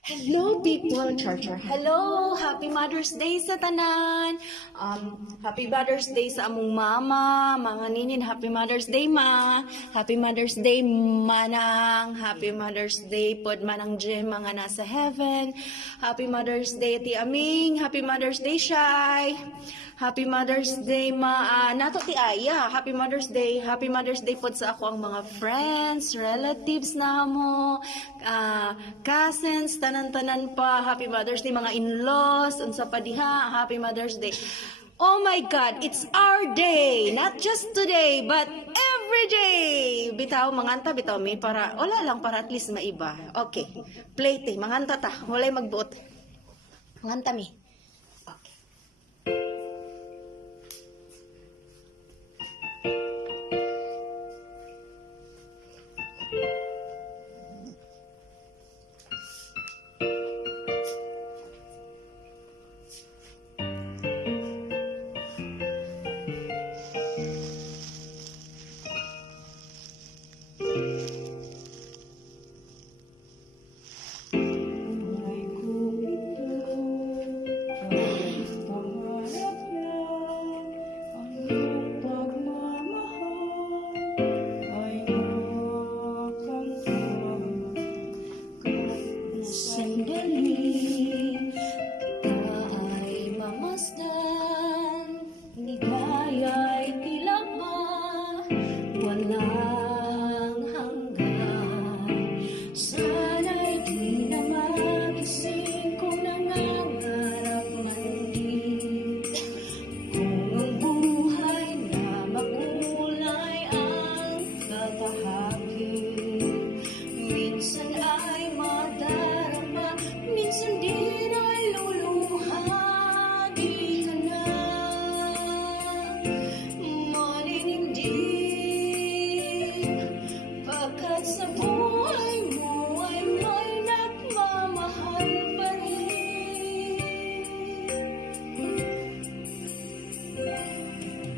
Hello people, Charger. Hello, Happy Mother's Day sa tanan. Happy Mother's Day sa among mama, mga ninin. Happy Mother's Day ma. Happy Mother's Day manang. Happy Mother's Day pod manang Jem mga nasa heaven. Happy Mother's Day ti Aming. Happy Mother's Day Shy. Happy Mother's Day nato ti Aya. Happy Mother's Day. Happy Mother's Day pod sa ako ang mga friends, relatives na mo, cousins, tanan-tanan pa. Happy Mother's Day mga in-laws, unsa pa diha. Happy Mother's Day. Oh my God, it's our day. Not just today, but every day. Bitaw, manganta, bitaw mi para, wala lang para at least maiba. Okay, play te, manganta ta. Walay magbuot. Manganta mi. Okay.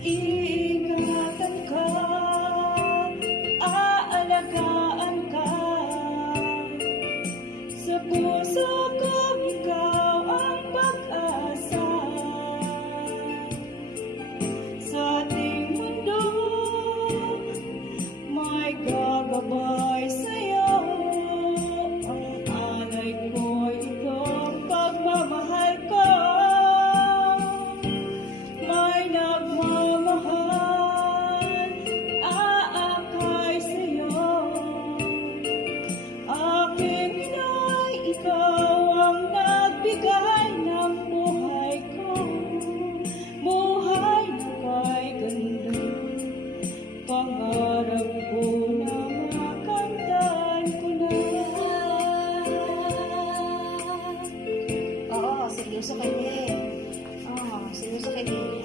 Iingatan ka, aalagaan ka, sa puso ko ikaw ang pag-asa. Sa ating mundo, may gagabay sa'yo. Ang alay ko'y itong pagmamahal ko. May nagmamahal, aakay sa'yo. Aking inay, ikaw ang nagbigay ng buhay ko. Buhay na kay ganda, pangarap ko na makamtan ko na. Oo, seryoso kayo eh. Oo, seryoso kayo eh.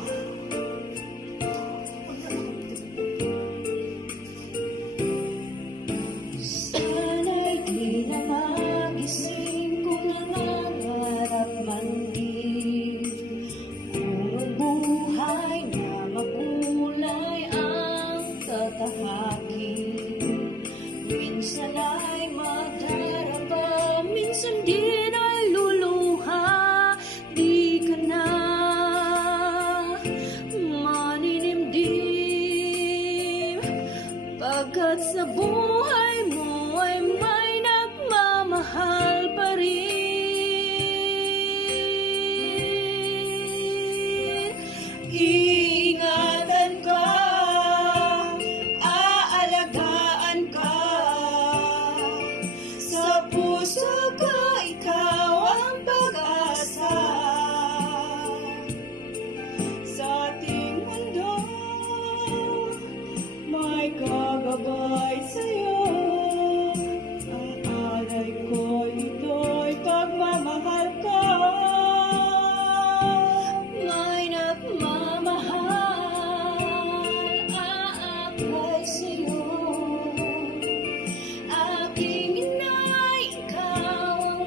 Sana'y di na magising kung nangangarap man din. Kung ang buhay na makulay ang tatahakin. Minsan ay magdaraba, minsan din ay luluha. Di ka na maninimdim, pagkat sa buhay mo ay may nagmamahal pa rin. Iingatan ka, aalagaan ka, sa puso ko ikaw ang pag-asa. Sa ating mundo, may gagabay sa'yo. Ang alay ko ito'y pagmamahal ko. May nagmamahal, aakay sa'yo. Aking inay, ikaw ang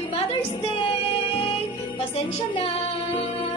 Happy Mother's Day! Pasensya na!